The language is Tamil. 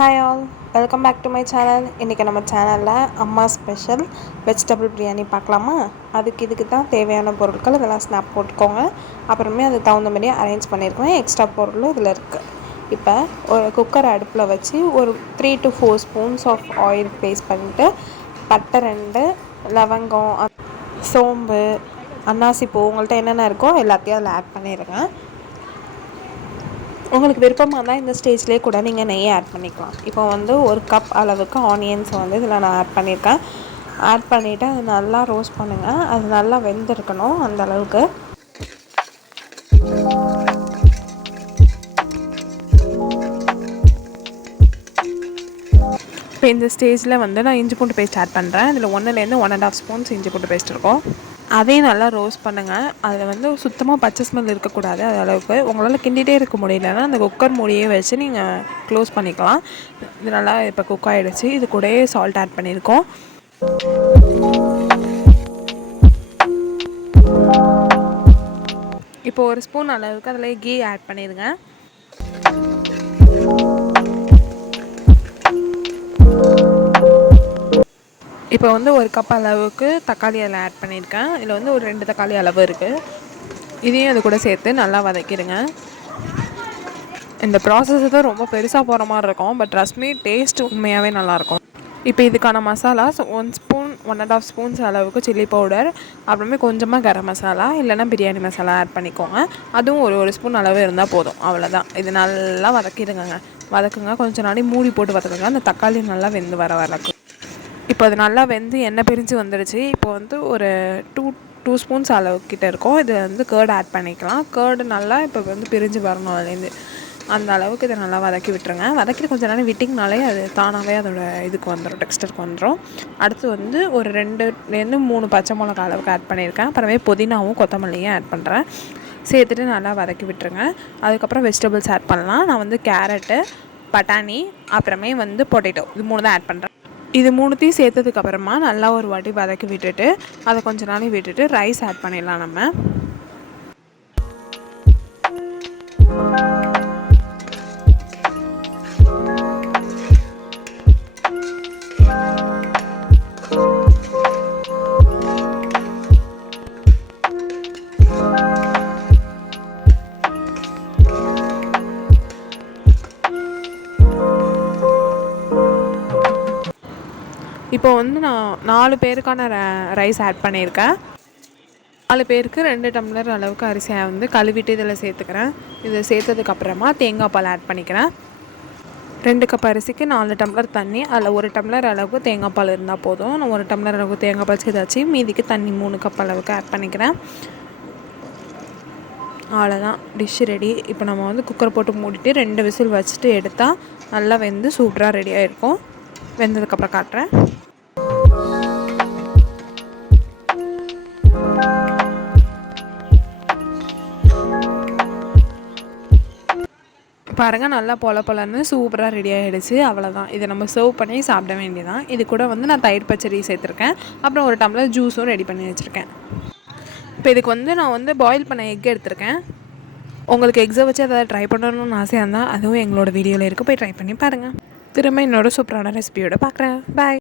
Hi all welcome back to my channel இன்றைக்கி நம்ம சேனலில் அம்மா ஸ்பெஷல் வெஜிடபிள் பிரியாணி பார்க்கலாமா? அதுக்கு இதுக்கு தான் தேவையான பொருட்கள் இதெல்லாம் ஸ்னாப் போட்டுக்கோங்க. அப்புறமே அதுக்கு தகுந்த மாதிரியே அரேஞ்ச் பண்ணியிருக்கோம். எக்ஸ்ட்ரா பொருளும் இதில் இருக்குது இப்போ ஒரு குக்கர் அடுப்பில் வச்சு ஒரு three to four spoons of oil paste பண்ணிவிட்டு பட்டை ரெண்டு லவங்கம் சோம்பு அன்னாசிப்பூ உங்கள்கிட்ட என்னென்ன இருக்கோ எல்லாத்தையும் அதில் ஆட் பண்ணிடுங்க உங்களுக்கு விருப்பமாக இருந்தால் இந்த ஸ்டேஜ்லேயே கூட நீங்கள் நெய் ஆட் பண்ணிக்கலாம். இப்போ வந்து ஒரு கப் அளவுக்கு ஆனியன்ஸை வந்து இதில் நான் ஆட் பண்ணியிருக்கேன் ஆட் பண்ணிவிட்டு அது நல்லா ரோஸ்ட் பண்ணுங்கள் அது நல்லா வெந்திருக்கணும் அந்த அளவுக்கு. இப்போ இந்த ஸ்டேஜில் வந்து நான் இஞ்சி பூண்டு பேஸ்ட் ஆட் பண்ணுறேன் இதில் ஒன்றுலேருந்து ஒன் அண்ட் ஆஃப் ஸ்பூன்ஸ் இஞ்சி பூண்டு பேஸ்ட் இருக்கும். அதையும் நல்லா ரோஸ்ட் பண்ணுங்கள் அதில் வந்து சுத்தமாக பச்சை ஸ்மெல் இருக்கக்கூடாது அது அளவுக்கு. உங்களால் கிண்டிகிட்டே இருக்க முடியலன்னா அந்த குக்கர் மூடியே வச்சு நீங்கள் க்ளோஸ் பண்ணிக்கலாம். இது நல்லா இப்போ குக் ஆகிடுச்சு இது கூடயே சால்ட் ஆட் பண்ணியிருக்கோம் இப்போ ஒரு ஸ்பூன் அளவுக்கு அதில் கீ ஆட் பண்ணிடுங்க. இப்போ வந்து ஒரு கப் அளவுக்கு தக்காளி அதில் ஆட் பண்ணியிருக்கேன். இதில் வந்து ஒரு ரெண்டு தக்காளி அளவு இருக்குது இதையும் அது கூட சேர்த்து நல்லா வதக்கிடுங்க. இந்த ப்ராசஸ் தான் ரொம்ப பெருசாக போகிற மாதிரி இருக்கும். பட் ரஸ்மி டேஸ்ட் உண்மையாகவே நல்லாயிருக்கும் இப்போ இதுக்கான masalas one spoon one and half spoons அளவுக்கு சில்லி பவுடர் அப்புறமே கொஞ்சமாக கரம் மசாலா இல்லைனா பிரியாணி மசாலா ஆட் பண்ணிக்கோங்க. அதுவும் ஒரு ஒரு ஸ்பூன் அளவு இருந்தால் போதும். அவ்வளோதான் இது நல்லா வதக்கிடுங்க வதக்குங்க. கொஞ்சம் நாளைக்கு மூடி போட்டு வதக்குங்க. அந்த தக்காளி நல்லா வெந்து வர வரக்கும். இப்போ அது நல்லா வெந்து எண்ணெய் பிரிஞ்சு வந்துடுச்சு. இப்போ வந்து ஒரு டூ டூ ஸ்பூன்ஸ் அளவுக்கிட்ட இருக்கும். இது வந்து கேர்டு ஆட் பண்ணிக்கலாம். கேர்டு நல்லா இப்போ வந்து பிரிஞ்சு வரணும் அதுலேருந்து. அந்த அளவுக்கு இதை நல்லா வதக்கி விட்டுருங்க. வதக்கிட்டு கொஞ்சம் நேரம் விட்டிங்கனாலே அது தானாகவே அதோட இதுக்கு வந்துடும் டெக்ஸ்டருக்கு வந்துடும் அடுத்து வந்து ஒரு ரெண்டுலேருந்து மூணு பச்சை மிளகா அளவுக்கு ஆட் பண்ணியிருக்கேன். அப்புறமே புதினாவும் கொத்தமல்லியும் ஆட் பண்ணுறேன் சேர்த்துட்டு நல்லா வதக்கி விட்டுருங்க. அதுக்கப்புறம் வெஜிடபிள்ஸ் ஆட் பண்ணலாம். நான் வந்து கேரட்டு பட்டாணி அப்புறமே வந்து பொட்டேட்டோ இது மூணு தான் ஆட் பண்ணுறேன் இது மூணுத்தையும் சேர்த்ததுக்கப்புறமா நல்லா ஒரு வாட்டி வதக்கி விட்டுட்டு அதை கொஞ்ச நாளைக்கு விட்டுட்டு ரைஸ் ஆட் பண்ணிடலாம் நம்ம. இப்போ வந்து நான் நாலு பேருக்கான ரைஸ் ஆட் பண்ணியிருக்கேன். நாலு பேருக்கு ரெண்டு டம்ளர் அளவுக்கு அரிசியை வந்து கழுவிட்டு இதில் சேர்த்துக்கிறேன். இதை சேர்த்ததுக்கப்புறமா தேங்காய் பால் ஆட் பண்ணிக்கிறேன். ரெண்டு கப் அரிசிக்கு நாலு டம்ளர் தண்ணி அதில் ஒரு டம்ளர் அளவுக்கு தேங்காய் பால் இருந்தால் போதும். நான் ஒரு டம்ளர் அளவுக்கு தேங்காய் பால் சேர்த்தாச்சு. மீதிக்கு தண்ணி மூணு கப் அளவுக்கு ஆட் பண்ணிக்கிறேன். அவ்வளோதான் டிஷ் ரெடி இப்போ நம்ம வந்து குக்கர் போட்டு மூடிட்டு ரெண்டு விசில் வச்சுட்டு எடுத்தால் நல்லா வெந்து சூப்பராக ரெடியாக இருக்கும் வெந்ததுக்கப்புறம் காட்டுறேன். பாருங்கள் நல்லா பொல பொலன்னு சூப்பராக ரெடி ஆகிடுச்சு அவ்வளோதான் இதை நம்ம சர்வ் பண்ணி சாப்பிட வேண்டியதான் இது கூட வந்து நான் தயிர் பச்சடி சேர்த்துருக்கேன். அப்புறம் ஒரு டம்ளர் ஜூஸும் ரெடி பண்ணி வச்சுருக்கேன். இப்போ இதுக்கு வந்து நான் வந்து பாயில் பண்ண எக் எடுத்திருக்கேன். உங்களுக்கு எக்ஸை வச்சு எதாவது ட்ரை பண்ணணும்னு ஆசையாக இருந்தால் அதுவும் எங்களோட வீடியோவில் இருக்குது போய் ட்ரை பண்ணி பாருங்கள் திரும்ப என்னோட சூப்பரான ரெசிபியோட பார்க்குறேன் பாய்